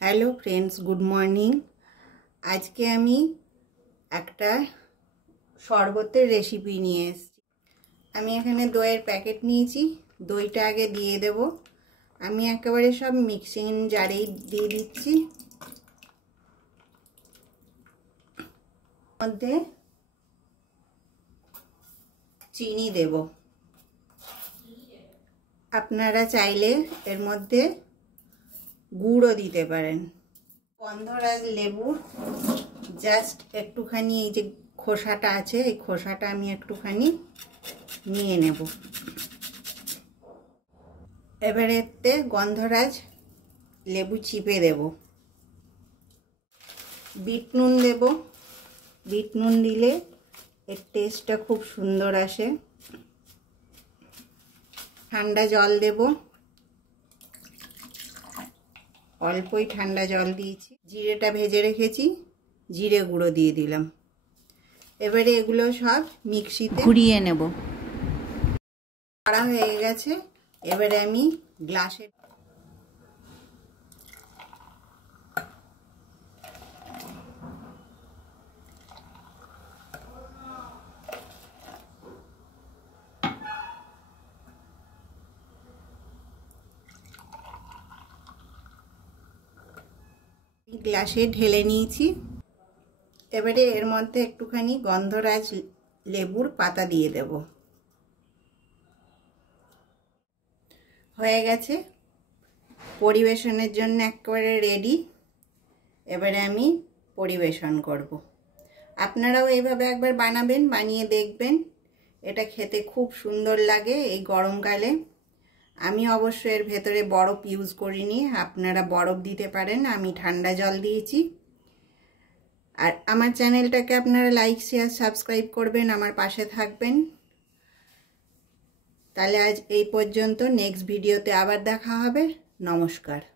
Hello friends, good morning. আজকে আমি একটা শরবতের রেসিপি নিয়ে এসেছি। আমি এখানে দইয়ের প্যাকেট নিয়েছি। দইটা আগে দিয়ে দেব। আমি একেবারে সব মিক্সিং জারেই দিয়ে দিচ্ছি। মধ্যে চিনি দেব। আপনারা চাইলে এর মধ্যে গুড়ও দিতে পারেন। গন্ধরাজ লেবুর জাস্ট একটুখানি এই যে খোসাটা আছে, এই খোসাটা আমি একটুখানি নিয়ে নেব। এবারে এতে গন্ধরাজ লেবু চিপে দেব। বিট নুন দেব। বিট নুন দিলে এর টেস্টটা খুব সুন্দর আসে। ঠান্ডা জল দেব। অল্পই ঠান্ডা জল দিয়েছি। জিরেটা ভেজে রেখেছি, জিরে গুঁড়ো দিয়ে দিলাম। এবারে এগুলো সব মিক্সিতে ঘুরিয়ে নেব। করা হয়ে গেছে। এবারে আমি গ্লাসে ঢেলে নিয়েছি। এবারে এর মধ্যে একটুখানি গন্ধরাজ লেবুর পাতা দিয়ে দেব। হয়ে গেছে, পরিবেশনের জন্য একেবারে রেডি। এবারে আমি পরিবেশন করব। আপনারাও এইভাবে একবার বানাবেন, বানিয়ে দেখবেন। এটা খেতে খুব সুন্দর লাগে এই গরমকালে। আমি অবশ্য এর ভেতরে বরফ ইউজ করিনি, আপনারা বরফ দিতে পারেন। আমি ঠান্ডা জল দিয়েছি। আর আমার চ্যানেলটাকে আপনারা লাইক, শেয়ার, সাবস্ক্রাইব করবেন, আমার পাশে থাকবেন। তাহলে আজ এই পর্যন্ত। নেক্সট ভিডিওতে আবার দেখা হবে। নমস্কার।